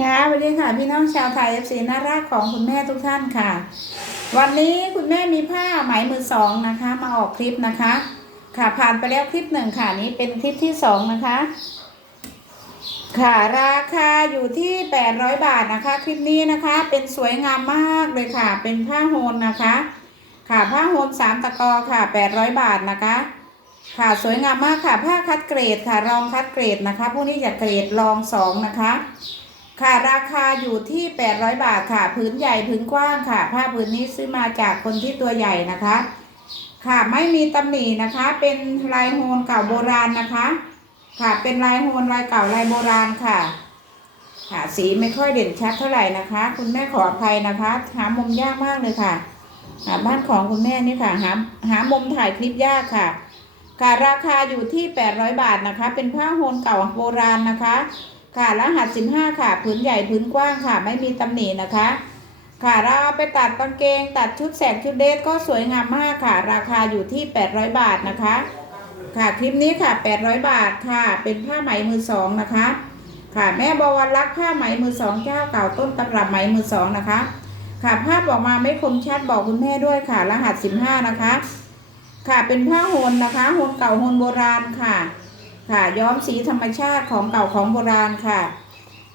ค่ะสวัสดีค่ะ พี่น้องชาวไทยเอฟซีน่ารักของคุณแม่ทุกท่านค่ะ วันนี้คุณแม่มีผ้าไหมมือสองนะคะ มาออกคลิปนะคะ ค่ะผ่านไปแล้วคลิปหนึ่งค่ะนี้เป็นคลิปที่สองนะคะ ค่ะราคาอยู่ที่800บาทนะคะ คลิปนี้นะคะเป็นสวยงามมากเลยค่ะ เป็นผ้าโฮลนะคะ ค่ะผ้าโฮลสามตะกอค่ะ800บาทนะคะค่ะสวยงามมากค่ะผ้าคัดเกรดค่ะรองคัดเกรดนะคะพวกนี้จะเกรดรองสองนะคะ ค่ะราคาอยู่ที่ 800 บาทค่ะผืนใหญ่ผืนกว้างค่ะ ผ้าผืนนี้ซื้อมาจากคนที่ตัวใหญ่นะคะ ค่ะไม่มีตำหนินะคะ เป็นลายโฮลเก่าโบราณนะคะ ค่ะเป็นลายโฮลลายเก่าลายโบราณค่ะ ค่ะสีไม่ค่อยเด่นชัดเท่าไหร่นะคะ คุณแม่ขออภัยนะคะ หามุมยากมากเลยค่ะหาบ้านของคุณแม่นี่ค่ะหาหามุมถ่ายคลิปยากค่ะค่ะราคาอยู่ที่ 800 บาทนะคะ เป็นผ้าโฮลเก่าโบราณนะคะ ค่ะรหัส15ค่ะผืนใหญ่ผืนกว้างค่ะ ไม่มีตำหนินะคะ ค่ะเราไปตัดกางเกง ตัดชุดแสกชุดเดทก็สวยงามมากค่ะ ราคาอยู่ที่ 800 บาทนะคะ ค่ะคลิปนี้ค่ะ 800 บาทค่ะ เป็นผ้าไหมมือสองนะคะ ค่ะแม่บวรรักษ์ผ้าไหมมือสองเจ้าเก่าต้นตำรับไหมมือสองนะคะ ค่ะภาพออกมาไม่คมชัดบอกคุณแม่ด้วยค่ะ รหัส 15 นะคะ ค่ะเป็นผ้าโฮลนะคะโฮลเก่าโฮลโบราณค่ะ ค่ะย้อมสีธรรมชาติของเก่าของโบราณค่ะ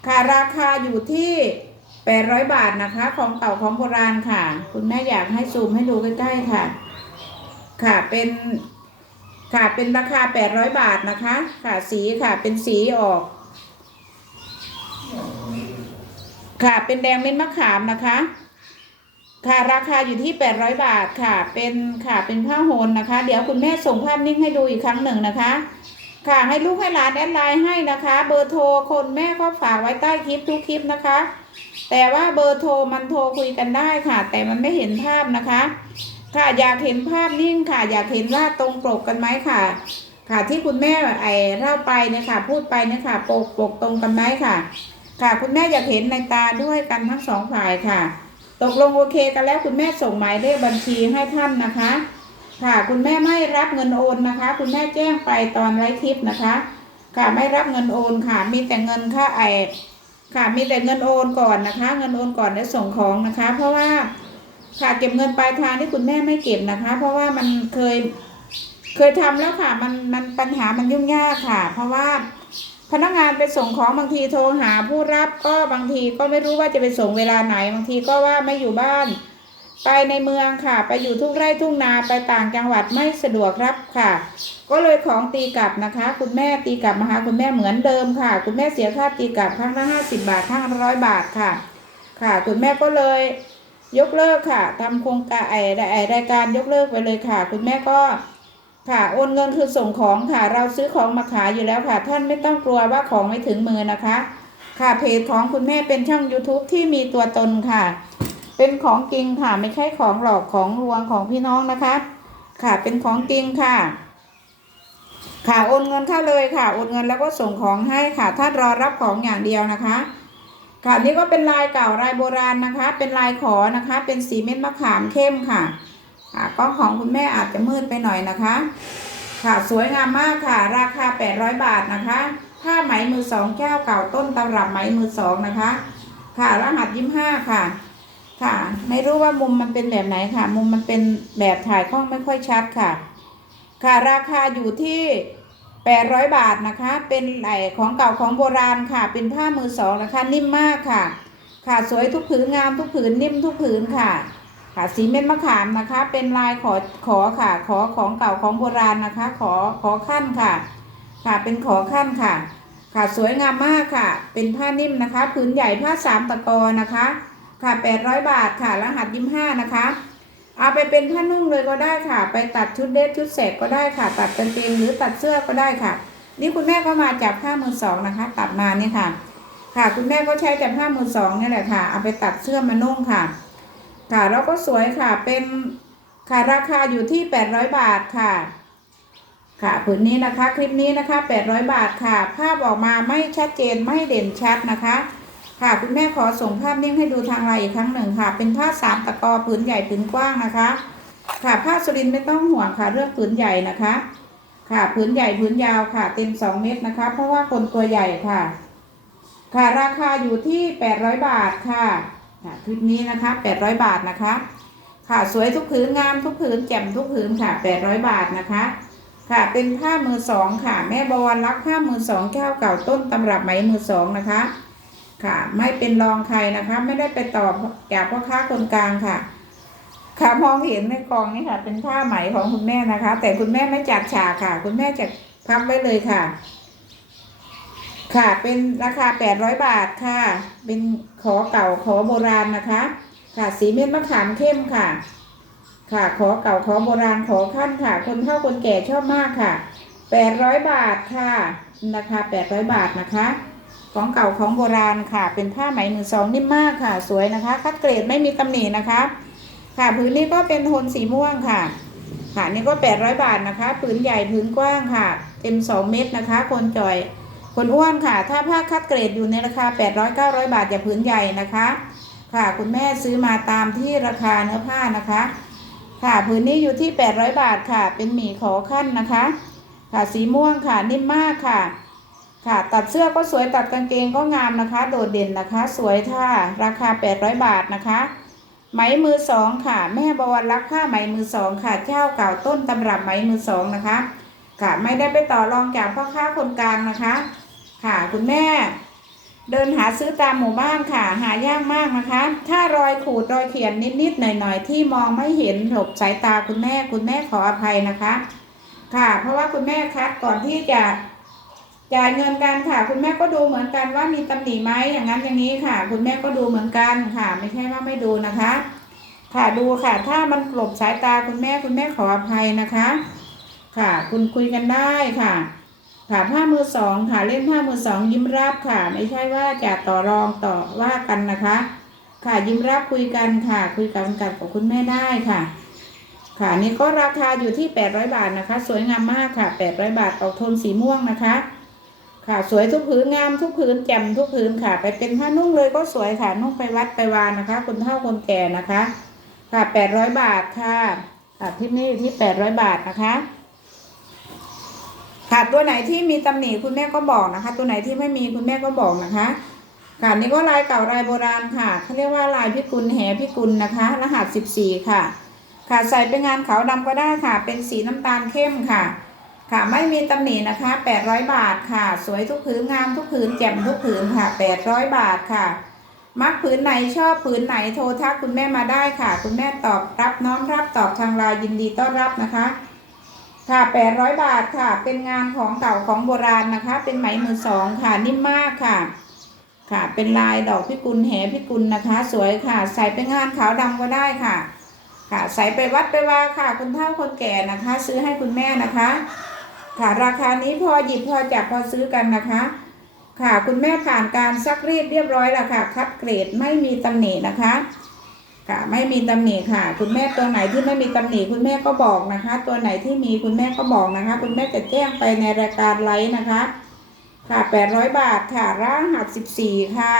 ค่ะราคาอยู่ที่800บาทนะคะ ของเก่าของโบราณค่ะ คุณแม่อยากให้ซูมให้ดูใกล้ๆค่ะ ค่ะเป็นค่ะเป็นราคา800บาทนะคะ ค่ะสีค่ะเป็นสีออก ค่ะเป็นแดงเม็ดมะขามนะคะ ค่ะราคาอยู่ที่800บาทค่ะ เป็นค่ะเป็นผ้าโฮลนะคะ เดี๋ยวคุณแม่ส่งภาพนิ่งให้ดูอีกครั้งหนึ่งนะคะ ค่ะให้ลูกให้หลานแอดไลน์ให้นะคะ เบอร์โทรคนแม่ก็ฝากไว้ใต้คลิปทุกคลิปนะคะ แต่ว่าเบอร์โทรมันโทรคุยกันได้ค่ะ แต่มันไม่เห็นภาพนะคะ ค่ะอยากเห็นภาพนิ่งค่ะ อยากเห็นว่าตรงปกกันไหมค่ะ ค่ะที่คุณแม่ไอเล่าไปเนี่ยค่ะ พูดไปเนี่ยค่ะปกปกตรงกันไหมค่ะ ค่ะคุณแม่อยากเห็นในตาด้วยกันทั้งสองฝ่ายค่ะ ตกลงโอเคกันแล้วคุณแม่ส่งหมายเลขบัญชีให้ท่านนะคะ ค่ะ คุณแม่ไม่รับเงินโอนนะคะ คุณแม่แจ้งไปตอนไลฟ์คลิปนะคะ ค่ะไม่รับเงินโอนค่ะ มีแต่เงินค่าไอค่ะมีแต่เงินโอนก่อนนะคะ เงินโอนก่อนแล้วส่งของนะคะ เพราะว่าค่ะเก็บเงินปลายทางที่คุณแม่ไม่เก็บนะคะ เพราะว่ามันเคยเคยทำแล้วค่ะมันมันปัญหามันยุ่งยากค่ะ เพราะว่าพนักงานไปส่งของบางทีโทรหาผู้รับก็บางทีก็ไม่รู้ว่าจะไปส่งเวลาไหน บางทีก็ว่าไม่อยู่บ้าน ไปในเมืองค่ะ ไปอยู่ทุกไร่ทุ่งนาไปต่างจังหวัดไม่สะดวกครับค่ะ ก็เลยของตีกลับนะคะ คุณแม่ตีกลับมาหาคุณแม่เหมือนเดิมค่ะ คุณแม่เสียค่าตีกลับครั้งละห้าสิบบาทครั้งละร้อยบาทค่ะ ค่ะ คุณแม่ก็เลยยกเลิกค่ะทำโครงการไอไอรายการยกเลิกไปเลยค่ะ คุณแม่ก็ค่ะโอนเงินคือส่งของค่ะ เราซื้อของมาขายอยู่แล้วค่ะ ท่านไม่ต้องกลัวว่าของไม่ถึงมือนะคะ ค่ะเพจของคุณแม่เป็นช่อง YouTube ที่มีตัวตนค่ะ เป็นของจริงค่ะ ไม่ใช่ของหลอกของลวงของพี่น้องนะคะ ค่ะเป็นของจริงค่ะ ค่ะโอนเงินเข้าเลยค่ะโอนเงินแล้วก็ส่งของให้ค่ะท่านรอรับของอย่างเดียวนะคะค่ะนี่ก็เป็นลายเก่าลายโบราณนะคะ เป็นลายขอนะคะ เป็นสีเม็ดมะขามเข้มค่ะค่ะกล้องของคุณแม่อาจจะมืดไปหน่อยนะคะ ค่ะสวยงามมากค่ะ ราคา 800 บาทนะคะผ้าไหมมือสองแก้วเก่าต้นตำรับไหมมือสองนะคะ ค่ะรหัสยิ้มห้าค่ะ ไม่รู้ว่ามุมมันเป็นแบบไหนค่ะ มุมมันเป็นแบบถ่ายกล้องไม่ค่อยชัดค่ะ ค่ะราคาอยู่ที่800 บาทนะคะ เป็นไหลของเก่าของโบราณค่ะ เป็นผ้ามือสองนะคะ นิ่มมากค่ะ ค่ะสวยทุกผืนงามทุกผืนนิ่มทุกผืนค่ะ ค่ะสีเม็ดมะขามนะคะ เป็นลายขอขอค่ะ ขอของเก่าของโบราณนะคะ ขอขอขั้นค่ะ ค่ะเป็นขอขั้นค่ะ ค่ะสวยงามมากค่ะ เป็นผ้านิ่มนะคะ ผืนใหญ่ผ้าสามตะกอนะคะ ค่ะ 800 บาทค่ะ รหัสยิ้มห้านะคะ เอาไปเป็นผ้านุ่งเลยก็ได้ค่ะ ไปตัดชุดเดทชุดแสกก็ได้ค่ะ ตัดกางเกงหรือตัดเสื้อก็ได้ค่ะ นี่คุณแม่ก็มาจากผ้ามือสองนะคะ ตัดมาเนี่ยค่ะ ค่ะ คุณแม่ก็ใช้จากผ้ามือสองนี่แหละค่ะ เอาไปตัดเสื้อมานุ่งค่ะ ค่ะแล้วก็สวยค่ะเป็นค่ะราคาอยู่ที่ 800 บาทค่ะ ค่ะผืนนี้นะคะคลิปนี้นะคะ 800 บาทค่ะ ภาพออกมาไม่ชัดเจนไม่เด่นชัดนะคะ ค่ะคุณแม่ขอส่งภาพนิ่งให้ดูทางไลน์อีกครั้งหนึ่งค่ะ เป็นผ้าสามตะกอผืนใหญ่ผืนกว้างนะคะ ค่ะผ้าสุรินไม่ต้องห่วงค่ะเรื่องผืนใหญ่นะคะ ค่ะผืนใหญ่ผืนยาวค่ะ เต็มสองเมตรนะคะ เพราะว่าคนตัวใหญ่ค่ะ ค่ะราคาอยู่ที่800บาทค่ะค่ะคลิปนี้นะคะ800บาทนะคะ ค่ะสวยทุกผืนงามทุกผืนแจ่มทุกผืนค่ะ800บาทนะคะค่ะเป็นผ้ามือสองค่ะ แม่บวรรักผ้ามือสองแก้วเก่าต้นตำรับไหมมือสองนะคะ ค่ะ ไม่เป็นรองใครนะคะ ไม่ได้ไปตอบจากพ่อค้าคนกลางค่ะ ค่ะมองเห็นในกองนี่ค่ะ เป็นผ้าไหมของคุณแม่นะคะ แต่คุณแม่ไม่จัดฉากค่ะ คุณแม่จะพับไว้เลยค่ะ ค่ะเป็นราคา800บาทค่ะ เป็นขอเก่าขอโบราณนะคะ ค่ะ สีเม็ดมะขามเข้มค่ะ ค่ะ ขอเก่าขอโบราณขอขั้นค่ะ คนเฒ่าคนแก่ชอบมากค่ะ800บาทค่ะราคา800บาทนะคะ ของเก่าของโบราณค่ะ เป็นผ้าไหมมือสองนิ่มมากค่ะ สวยนะคะคัดเกรดไม่มีตำหนินะคะ ค่ะผืนนี้ก็เป็นโทนสีม่วงค่ะ ค่ะนี่ก็ 800 บาทนะคะผืนใหญ่ผืนกว้างค่ะ เต็ม 2 เม็ดนะคะ คนจอย คนอ้วนค่ะ ถ้าผ้าคัดเกรดอยู่ในราคา 800 900 บาทอย่าผืนใหญ่นะคะ ค่ะคุณแม่ซื้อมาตามที่ราคาเนื้อผ้านะคะ ค่ะผืนนี้อยู่ที่ 800 บาทค่ะ เป็นหมี่ขอขั้นนะคะ ค่ะสีม่วงค่ะนิ่มมากค่ะ ค่ะ ตัดเสื้อก็สวยตัดกางเกงก็งามนะคะ โดดเด่นนะคะ สวยค่ะ ราคา 800 บาทนะคะ ไหมมือสองค่ะ แม่บวรรักผ้าไหมมือสองค่ะ เจ้าเก่าต้นตำรับไหมมือสองนะคะ ค่ะ ไม่ได้ไปต่อรองจากพ่อค้าคนกลางนะคะ ค่ะ คุณแม่ เดินหาซื้อตามหมู่บ้านค่ะ หายากมากนะคะ ถ้ารอยขูดรอยเขียนนิดๆหน่อยๆ ที่มองไม่เห็นหลบสายตาคุณแม่ คุณแม่ขออภัยนะคะ ค่ะ เพราะว่าคุณแม่คัดก่อนที่จะ จ่ายเงินกันค่ะ คุณแม่ก็ดูเหมือนกันว่ามีตำหนิไหมอย่างนั้นอย่างนี้ค่ะ คุณแม่ก็ดูเหมือนกันค่ะ ไม่ใช่ว่าไม่ดูนะคะ ค่ะดูค่ะ ถ้ามันกลบสายตาคุณแม่คุณแม่ขออภัยนะคะ ค่ะ คุณคุยกันได้ค่ะ ค่ะผ้ามือสองค่ะเล่นผ้ามือสองยิ้มรับค่ะ ไม่ใช่ว่าจะต่อรองต่อว่ากันนะคะ ค่ะยิ้มรับคุยกันค่ะ คุยกันกับกับคุณแม่ได้ค่ะค่ะนี่ก็ราคาอยู่ที่ 800 บาทนะคะ สวยงามมากค่ะ 800 บาทออกโทนสีม่วงนะคะ ค่ะ สวยทุกผืนงามทุกผืนแจ่มทุกผืนค่ะ ไปเป็นผ้านุ่งเลยก็สวยค่ะนุ่งไปวัดไปวานนะคะ คนเฒ่าคนแก่นะคะ ค่ะ800บาทค่ะอะคลิปนี้อยู่ที่800บาทนะคะค่ะตัวไหนที่มีตำหนิคุณแม่ก็บอกนะคะ ตัวไหนที่ไม่มีคุณแม่ก็บอกนะคะค่ะนี่ก็ลายเก่าลายโบราณค่ะเขาเรียกว่าลายพิกุลแหพิกุลนะคะ รหัส14ค่ะ ค่ะใส่เป็นงานขาวดำก็ได้ค่ะ เป็นสีน้ำตาลเข้มค่ะ ค่ะไม่มีตำหนินะคะ 800 บาทค่ะ สวยทุกผืนงามทุกผืนแจ่มทุกผืนค่ะ 800 บาทค่ะ มักผืนไหนชอบผืนไหนโทรทักคุณแม่มาได้ค่ะ คุณแม่ตอบรับน้อมรับตอบทางไลน์ยินดีต้อนรับนะคะค่ะ 800 บาทค่ะ เป็นงานของเก่าของโบราณนะคะ เป็นไหมมือสองค่ะ นิ่มมากค่ะ ค่ะ เป็นลายดอกพิกุลแหพิกุลนะคะ สวยค่ะ ใส่เป็นงานขาวดำก็ได้ค่ะ ค่ะ ใส่ไปวัดไปว่าค่ะ คุณเฒ่าคนแก่นะคะ ซื้อให้คุณแม่นะคะ ค่ะราคานี้พอหยิบพอจับพอซื้อกันนะคะ ค่ะคุณแม่ผ่านการซักรีดเรียบร้อยแล้วค่ะ คัดเกรดไม่มีตำหนินะคะ ค่ะไม่มีตำหนิค่ะ คุณแม่ตัวไหนที่ไม่มีตำหนิคุณแม่ก็บอกนะคะ ตัวไหนที่มีคุณแม่ก็บอกนะคะ คุณแม่จะแจ้งไปในรายการไลฟ์นะคะ ค่ะ800บาทค่ะร้างหัส14ค่ะ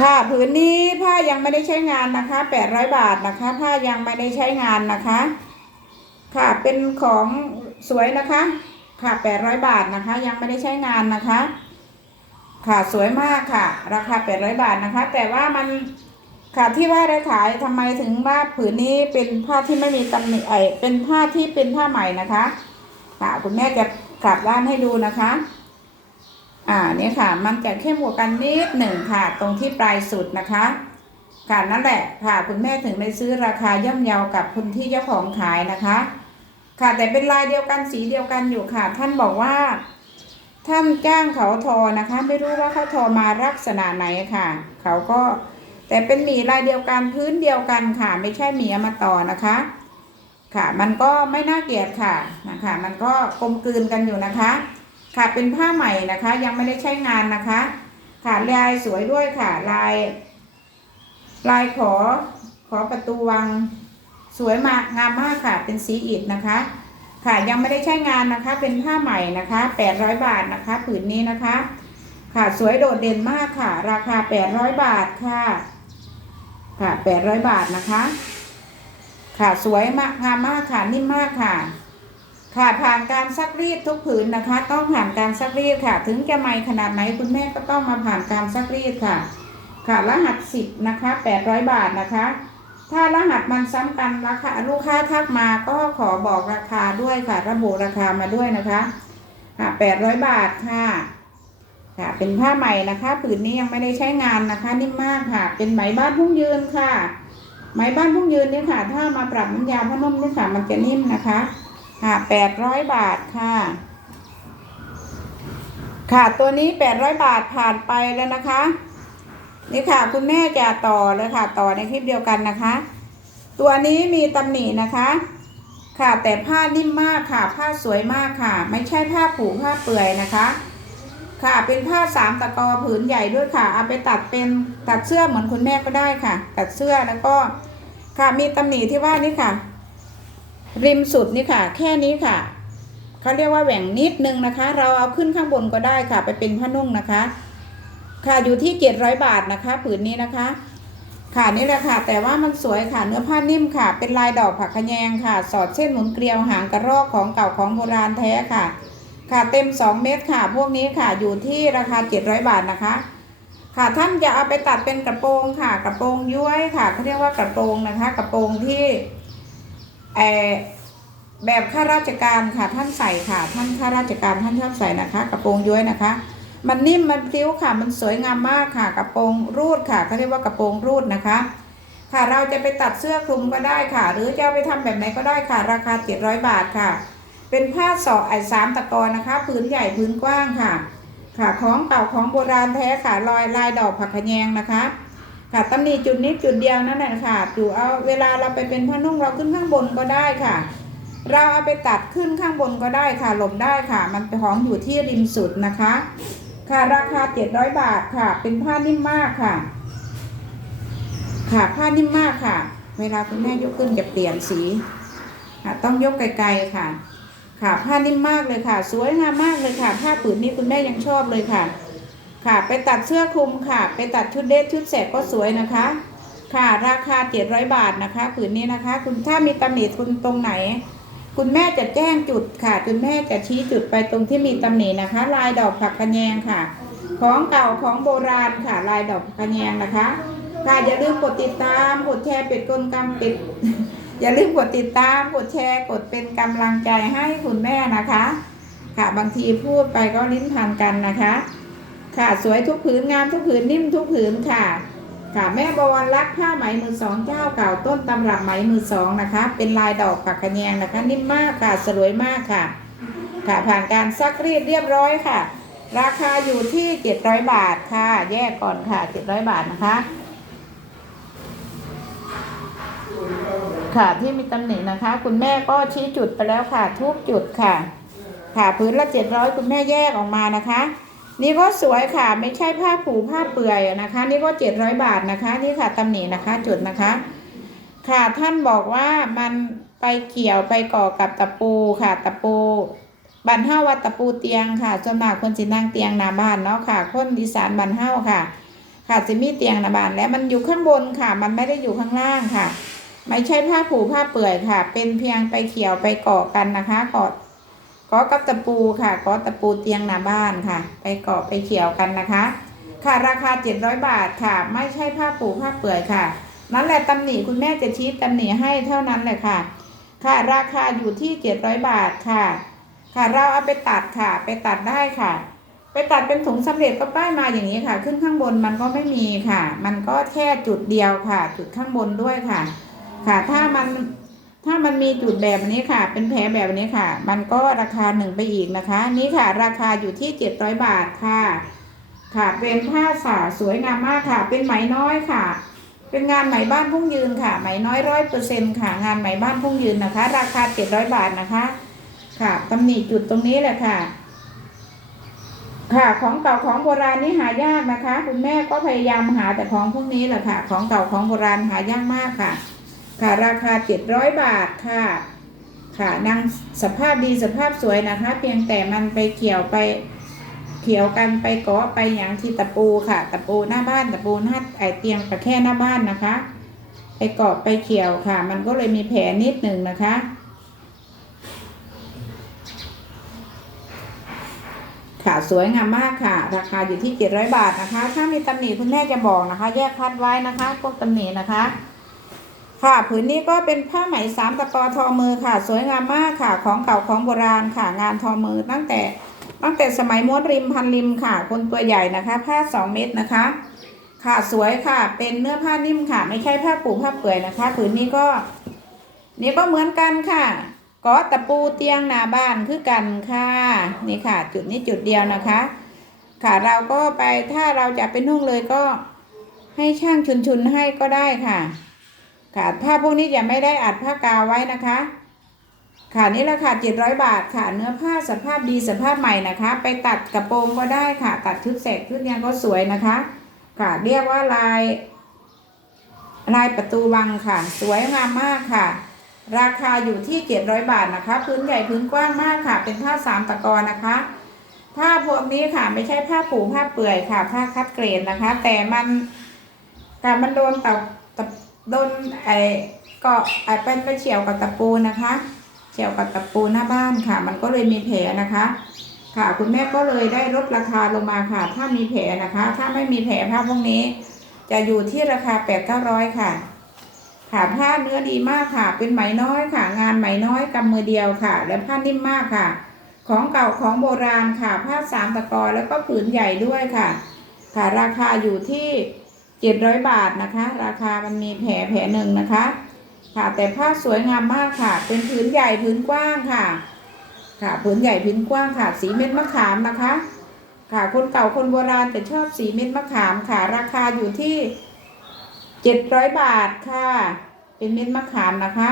ค่ะผืนนี้ผ้ายังไม่ได้ใช้งานนะคะ800บาทนะคะ ผ้ายังไม่ได้ใช้งานนะคะ ค่ะเป็นของสวยนะคะค่ะ800บาทนะคะ ยังไม่ได้ใช้งานนะคะ ค่ะสวยมากค่ะ ราคา800บาทนะคะ แต่ว่ามันค่ะที่ว่าได้ขายทำไมถึงว่าผืนนี้เป็นผ้าที่ไม่มีตำหนิไอเป็นผ้าที่เป็นผ้าใหม่นะคะค่ะคุณแม่จะกลับด้านให้ดูนะคะ อ่าเนี่ยค่ะ มันจะเข้มกว่ากันนิดหนึ่งค่ะ ตรงที่ปลายสุดนะคะค่ะนั่นแหละค่ะคุณแม่ถึงได้ซื้อราคาย่อมเยากับคุณที่เจ้าของขายนะคะ ค่ะ แต่เป็นลายเดียวกันสีเดียวกันอยู่ค่ะ ท่านบอกว่า ท่านจ้างเขาทอนะคะ ไม่รู้ว่าเขาทอมาลักษณะไหนค่ะ เขาก็แต่เป็นหมีลายเดียวกันพื้นเดียวกันค่ะ ไม่ใช่หมีอมาต่อนะคะ ค่ะ มันก็ไม่น่าเกลียดค่ะนะคะ มันก็กลมกลืนกันอยู่นะคะ ค่ะเป็นผ้าใหม่นะคะ ยังไม่ได้ใช้งานนะคะ ค่ะลายสวยด้วยค่ะลาย ลายขอขอประตูวัง สวยมากงามมากค่ะ เป็นสีอิฐนะคะ ค่ะยังไม่ได้ใช้งานนะคะ เป็นผ้าใหม่นะคะ 800 บาทนะคะผืนนี้นะคะ ค่ะสวยโดดเด่นมากค่ะ ราคา 800 บาทค่ะ ค่ะ 800 บาทนะคะ ค่ะสวยมากงามมากค่ะนิ่มมากค่ะค่ะผ่านการซักรีดทุกผืนนะคะ ต้องผ่านการซักรีดค่ะ ถึงจะไม่ขนาดไหนคุณแม่ก็ต้องมาผ่านการซักรีดค่ะ ค่ะรหัสสิบนะคะแปดร้อยบาทนะคะ ถ้ารหัสมันซ้ำกันราคาลูกค้าทักมาก็ขอบอกราคาด้วยค่ะ ระบุราคามาด้วยนะคะค่ะแปดร้อยบาทค่ะค่ะ เป็นผ้าใหม่นะคะ ผืนนี้ยังไม่ได้ใช้งานนะคะ นิ่มมากค่ะ เป็นไหมบ้านพุ่งยืนค่ะ ไหมบ้านพุ่งยืนเนี่ยค่ะ ถ้ามาปรับน้ำยาผ้านุ่มนี่ค่ะ มันจะนิ่มนะคะค่ะแปดร้อยบาทค่ะ ค่ะตัวนี้แปดร้อยบาทผ่านไปแล้วนะคะ นี่ค่ะ คุณแม่จะต่อเลยค่ะ ต่อในคลิปเดียวกันนะคะ ตัวนี้มีตำหนินะคะ ค่ะแต่ผ้านิ่มมากค่ะ ผ้าสวยมากค่ะ ไม่ใช่ผ้าผูผ้าเปื่อยนะคะ ค่ะเป็นผ้าสามตะกอผืนใหญ่ด้วยค่ะ เอาไปตัดเป็นตัดเสื้อเหมือนคุณแม่ก็ได้ค่ะ ตัดเสื้อแล้วก็ค่ะมีตำหนิที่ว่านี่ค่ะ ริมสุดนี่ค่ะ แค่นี้ค่ะเขาเรียกว่าแหว่งนิดนึงนะคะ เราเอาขึ้นข้างบนก็ได้ค่ะ ไปเป็นผ้านุ่งนะคะ ค่ะอยู่ที่เจ็ดร้อยบาทนะคะ ผืนนี้นะคะ ค่ะนี่แหละค่ะ แต่ว่ามันสวยค่ะเนื้อผ้านิ่มค่ะ เป็นลายดอกผักขะแยงค่ะ สอดเส้นหมุนเกลียวหางกระรอกของเก่าของโบราณแท้ค่ะ ค่ะเต็ม 2 เม็ดค่ะ พวกนี้ค่ะอยู่ที่ราคา 700 บาทนะคะ ค่ะท่านจะเอาไปตัดเป็นกระโปรงค่ะ กระโปรงย้วยค่ะเขาเรียกว่ากระโปรงนะคะ กระโปรงที่เออแบบข้าราชการค่ะท่านใส่ค่ะ ท่านข้าราชการท่านชอบใส่นะคะ กระโปรงย้วยนะคะ มันนิ่มมันพลิ้วค่ะ มันสวยงามมากค่ะ กระโปรงรูดค่ะเขาเรียกว่ากระโปรงรูดนะคะ ค่ะเราจะไปตัดเสื้อคลุมก็ได้ค่ะ หรือจะไปทำแบบไหนก็ได้ค่ะ ราคา 700 บาทค่ะ เป็นผ้าสอไอ้สามตะกอนนะคะผืนใหญ่ผืนกว้างค่ะ ค่ะของเก่าของโบราณแท้ค่ะรอยลายดอกผักขยงนะคะ ค่ะตำหนิจุดนี้จุดเดียวนั่นแหละค่ะอยู่เอาเวลาเราไปเป็นผ้านุ่งเราขึ้นข้างบนก็ได้ค่ะเราเอาไปตัดขึ้นข้างบนก็ได้ค่ะหลบได้ค่ะ มันเป็นของอยู่ที่ริมสุดนะคะ ค่ะราคา 700 บาทค่ะ เป็นผ้านิ่มมากค่ะ ค่ะผ้านิ่มมากค่ะ เวลาคุณแม่ยกขึ้นจะเปลี่ยนสีค่ะต้องยกไกลๆค่ะ ค่ะผ้านิ่มมากเลยค่ะ สวยงามมากเลยค่ะ ผ้าผืนนี้คุณแม่ยังชอบเลยค่ะ ค่ะไปตัดเสื้อคลุมค่ะ ไปตัดชุดเดทชุดแสกก็สวยนะคะ ค่ะราคา 700 บาทนะคะผืนนี้นะคะ คุณถ้ามีตำหนิคุณตรงไหน คุณแม่จะแจ้งจุดค่ะ คุณแม่จะชี้จุดไปตรงที่มีตำหนินะคะ ลายดอกผักกระแยงค่ะ ของเก่าของโบราณค่ะ ลายดอกผักกระแยงนะคะ ค่ะอย่าลืมกดติดตามกดแชร์เป็ดกลกรรมปิดอย่าลืมกดติดตามกดแชร์กดเป็นกำลังใจให้คุณแม่นะคะ ค่ะบางทีพูดไปก็ลิ้นพันกันนะคะ ค่ะสวยทุกผืนงามทุกผืนนิ่มทุกผืนค่ะ ค่ะแม่บวรรักผ้าไหมมือสองเจ้าเก่าต้นตำรับไหมมือสองนะคะ เป็นลายดอกปักกระแยงนะคะ นิ่มมากค่ะสวยมากค่ะ ค่ะผ่านการซักรีดเรียบร้อยค่ะ ราคาอยู่ที่700บาทค่ะ แยกก่อนค่ะ700บาทนะคะ ค่ะที่มีตำหนินะคะ คุณแม่ก็ชี้จุดไปแล้วค่ะ ทุกจุดค่ะ ค่ะพื้นละเจ็ดร้อยคุณแม่แยกออกมานะคะ นี่ก็สวยค่ะ ไม่ใช่ผ้าผูผ้าเปื่อยนะคะ นี่ก็เจ็ดร้อยบาทนะคะ นี่ค่ะตำหนินะคะจุดนะคะ ค่ะท่านบอกว่ามันไปเกี่ยวไปก่อกับตะปูค่ะ ตะปูบันเฮ้าวัดตะปูเตียงค่ะส่วนมากคนสินั่งเตียงหน้าบ้านเนาะค่ะ คนอีสานบันเฮ้าค่ะ ค่ะจะมีเตียงหน้าบ้านและมันอยู่ข้างบนค่ะ มันไม่ได้อยู่ข้างล่างค่ะ ไม่ใช่ผ้าผูผ้าเปื่อยค่ะ เป็นเพียงไปเขี่ยวไปเกาะกันนะคะเกาะ เกาะกับตะปูค่ะเกาะตะปูเตียงหน้าบ้านค่ะ ไปเกาะไปเขี่ยวกันนะคะ ค่ะราคา 700 บาทค่ะ ไม่ใช่ผ้าผูผ้าเปื่อยค่ะ นั่นแหละตำหนิคุณแม่จะชี้ตำหนิให้เท่านั้นแหละค่ะ ค่ะราคาอยู่ที่ 700 บาทค่ะ ค่ะเราเอาไปตัดค่ะ ไปตัดได้ค่ะ ไปตัดเป็นถุงสำเร็จก็ป้ายมาอย่างนี้ค่ะ ขึ้นข้างบนมันก็ไม่มีค่ะ มันก็แค่จุดเดียวค่ะ จุดข้างบนด้วยค่ะ ค่ะถ้ามัน ถ้ามันมีจุดแบบนี้ค่ะ เป็นแผลแบบนี้ค่ะ มันก็ราคาหนึ่งไปอีกนะคะ นี่ค่ะ ราคาอยู่ที่เจ็ดร้อยบาทค่ะ ค่ะ เป็นผ้าสาสวยงามมากค่ะ เป็นไหมน้อยค่ะ เป็นงานไหมบ้านพุ่งยืนค่ะ ไหมน้อยร้อยเปอร์เซ็นค่ะ งานไหมบ้านพุ่งยืนนะคะ ราคาเจ็ดร้อยบาทนะคะ ค่ะตำหนิจุดตรงนี้แหละค่ะ ค่ะ ของเก่าของโบราณนี่หายากนะคะ คุณแม่ก็พยายามหาแต่ของพวกนี้แหละค่ะ ของเก่าของโบราณหายากมากค่ะ ค่ะราคา 700 บาทค่ะ ค่ะนางสภาพดีสภาพสวยนะคะ เพียงแต่มันไปเกี่ยวไปเกี่ยวกันไปเกาะไปอย่างที่ตะปูค่ะ ตะปูหน้าบ้านตะปูหน้าไอเตียงตะแค่หน้าบ้านนะคะ ไปเกาะไปเกี่ยวค่ะ มันก็เลยมีแผลนิดหนึ่งนะคะ ค่ะสวยงามมากค่ะ ราคาอยู่ที่700บาทนะคะ ถ้ามีตำหนิคุณแม่จะบอกนะคะ แยกคัดไว้นะคะพวกตำหนินะคะ ค่ะผืนนี้ก็เป็นผ้าไหมสามตะกอทอมือค่ะ สวยงามมากค่ะ ของเก่าของโบราณค่ะ งานทอมือตั้งแต่ตั้งแต่สมัยม้วนริมพันริมค่ะ คนตัวใหญ่นะคะ ผ้าสองเม็ดนะคะ ค่ะสวยค่ะ เป็นเนื้อผ้านิ่มค่ะ ไม่ใช่ผ้าปูผ้าเปื่อยนะคะผืนนี้ก็ นี่ก็เหมือนกันค่ะก็ตะปูเตียงหน้าบ้านคือกันค่ะนี่ค่ะ จุดนี้จุดเดียวนะคะ ค่ะเราก็ไปถ้าเราจะไปนุ่งเลยก็ ให้ช่างชุนชุนให้ก็ได้ค่ะ ค่ะผ้าพวกนี้จะไม่ได้อัดผ้ากาวไว้นะคะ ค่ะนี่ราคา700บาทค่ะ เนื้อผ้าสภาพดีสภาพใหม่นะคะ ไปตัดกระโปรงก็ได้ค่ะ ตัดชุดเสร็จชุดเนี้ยก็สวยนะคะ ค่ะเรียกว่าลาย ลายประตูวังค่ะ สวยงามมากค่ะ ราคาอยู่ที่700บาทนะคะ พื้นใหญ่พื้นกว้างมากค่ะ เป็นผ้าสามตะกอนะคะผ้าพวกนี้ค่ะไม่ใช่ผ้าผูผ้าเปื่อยค่ะ ผ้าคัดเกรดนะคะ แต่มันการมันโดนตะตะ โดนไอ้ก็ไอ้เป็นไปเฉียวกับตะปูนะคะเฉียวกับตะปูหน้าบ้านค่ะ มันก็เลยมีแผลนะคะ ค่ะคุณแม่ก็เลยได้ลดราคาลงมาค่ะ ถ้ามีแผลนะคะ ถ้าไม่มีแผลผ้าพวกนี้ จะอยู่ที่ราคา8 9 0 0ค่ะค่ะผ้าเนื้อดีมากค่ะ เป็นไหมน้อยค่ะ งานไหมน้อยกำมือเดียวค่ะ และผ้านิ่มมากค่ะ ของเก่าของโบราณค่ะ ผ้าสามตะกอแล้วก็ผืนใหญ่ด้วยค่ะ ค่ะราคาอยู่ที่ เจ็ดร้อยบาทนะคะ ราคามันมีแผลแผลหนึ่งนะคะ ค่ะแต่ผ้าสวยงามมากค่ะ เป็นผืนใหญ่ผืนกว้างค่ะ ค่ะผืนใหญ่ผืนกว้างค่ะ สีเม็ดมะขามนะคะ ค่ะคนเก่าคนโบราณแต่ชอบสีเม็ดมะขามค่ะ ราคาอยู่ที่เจ็ดร้อยบาทค่ะ เป็นเม็ดมะขามนะคะ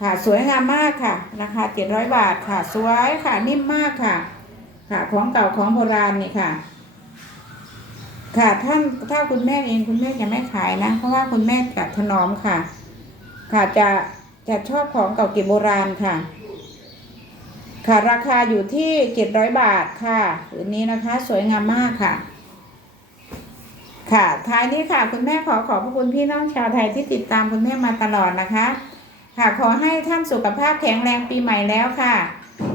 ค่ะสวยงามมากค่ะ ราคาเจ็ดร้อยบาทค่ะ สวยค่ะนิ่มมากค่ะ ค่ะของเก่าของโบราณนี่ค่ะ ค่ะท่านถ้าคุณแม่เองคุณแม่จะไม่ขายนะ เพราะว่าคุณแม่จะถนอมค่ะ ค่ะจะจะชอบของเก่าเก็บโบราณค่ะ ค่ะราคาอยู่ที่เจ็ดร้อยบาทค่ะผืนนี้นะคะ สวยงามมากค่ะ ค่ะท้ายนี้ค่ะ คุณแม่ขอขอบพระคุณพี่น้องชาวไทยที่ติดตามคุณแม่มาตลอดนะคะ ค่ะขอให้ท่านสุขภาพแข็งแรงปีใหม่แล้วค่ะ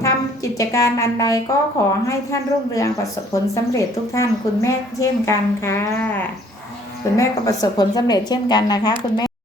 ทำกิจการอันใดก็ขอให้ท่านรุ่งเรืองประสบผลสำเร็จทุกท่าน คุณแม่เช่นกันค่ะ คุณแม่ก็ประสบผลสำเร็จเช่นกันนะคะ คุณแม่